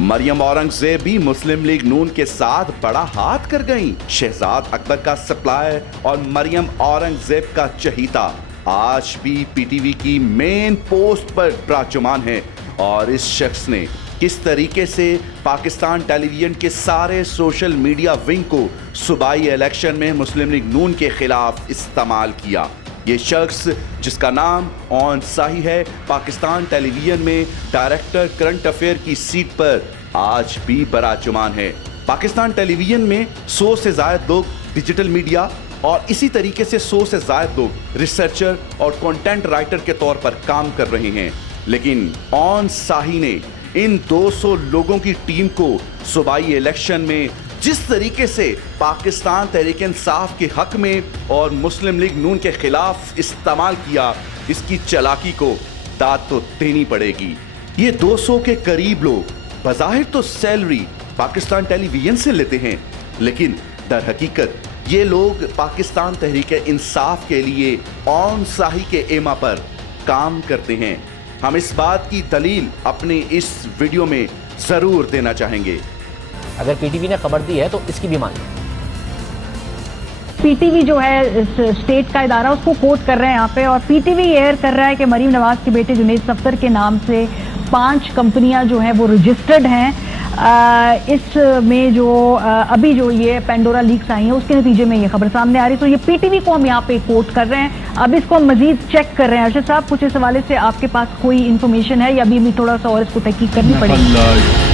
मरियम औरंगजेब भी मुस्लिम लीग नून के साथ बड़ा हाथ कर गईं। शहजाद अकबर का सप्लायर और मरियम औरंगजेब का चहीता आज भी पीटीवी की मेन पोस्ट पर विराजमान है। और इस शख्स ने किस तरीके से पाकिस्तान टेलीविजन के सारे सोशल मीडिया विंग को सूबाई इलेक्शन में मुस्लिम लीग नून के खिलाफ इस्तेमाल किया। ये शख्स जिसका नाम ऑन साही है, पाकिस्तान टेलीविजन में डायरेक्टर करंट अफेयर की सीट पर आज भी विराजमान है। पाकिस्तान टेलीविजन में 100 से ज्यादा लोग डिजिटल मीडिया और इसी तरीके से 100 से ज्यादा लोग रिसर्चर और कंटेंट राइटर के तौर पर काम कर रहे हैं। लेकिन ऑन साही ने इन 200 लोगों की टीम को सूबाई इलेक्शन में जिस तरीके से पाकिस्तान तहरीक इंसाफ के हक में और मुस्लिम लीग नून के खिलाफ इस्तेमाल किया, इसकी चालाकी को दाद तो देनी पड़ेगी। ये 200 के करीब लोग बज़ाहिर तो सैलरी पाकिस्तान टेलीविजन से लेते हैं, लेकिन दर हकीकत ये लोग पाकिस्तान तहरीक इंसाफ के लिए ऑन साही के एमा पर काम करते हैं। हम इस बात की दलील अपने इस वीडियो में जरूर देना चाहेंगे। अगर पीटीवी ने खबर दी है तो इसकी भी मानिए। पीटीवी जो है स्टेट का इदारा, उसको कोट कर रहे हैं यहाँ पे, और पीटीवी एयर कर रहा है कि मरीम नवाज के बेटे जुनैद सफ्दर के नाम से 5 कंपनियां जो हैं वो रजिस्टर्ड हैं। इसमें जो अभी जो ये पेंडोरा लीक्स आई हैं उसके नतीजे में ये खबर सामने आ रही है। तो ये पीटीवी को हम यहाँ पे कोट कर रहे हैं। अब इसको हम मजीद चेक कर रहे हैं। अर्शद साहब, कुछ इस हवाले से आपके पास कोई इंफॉर्मेशन है या अभी थोड़ा सा और इसको तहकीक करनी पड़ेगी?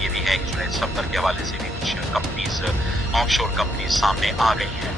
ये भी है कि जुनैद सफ्दर के हवाले से भी कुछ कंपनीज, ऑफशोर कंपनीज सामने आ गई हैं।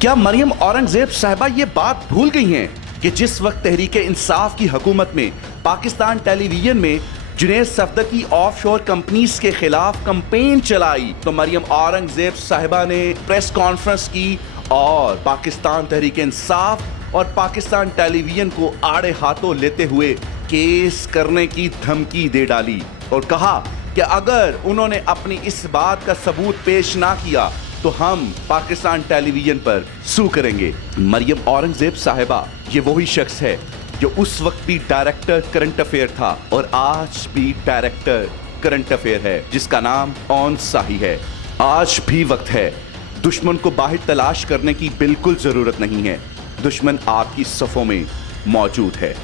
क्या मरियम औरंगजेब साहिबा ये बात भूल गई हैं कि जिस वक्त तहरीक इंसाफ की हुकूमत में पाकिस्तान टेलीविजन में जुनैद सफ्दर की ऑफशोर कंपनीज के खिलाफ कैंपेन चलाई तो मरियम औरंगजेब साहिबा ने प्रेस कॉन्फ्रेंस की और पाकिस्तान तहरीक इंसाफ और पाकिस्तान टेलीविजन को आड़े हाथों लेते हुए केस करने की धमकी दे डाली और कहा कि अगर उन्होंने अपनी इस बात का सबूत पेश ना किया तो हम पाकिस्तान टेलीविजन पर सू करेंगे। मरियम औरंगजेब साहिबा ये वही शख्स है जो उस वक्त भी डायरेक्टर करंट अफेयर था और आज भी डायरेक्टर करंट अफेयर है, जिसका नाम ऑन साही है। आज भी वक्त है, दुश्मन को बाहर तलाश करने की बिल्कुल जरूरत नहीं है, दुश्मन आपकी सफों में मौजूद है।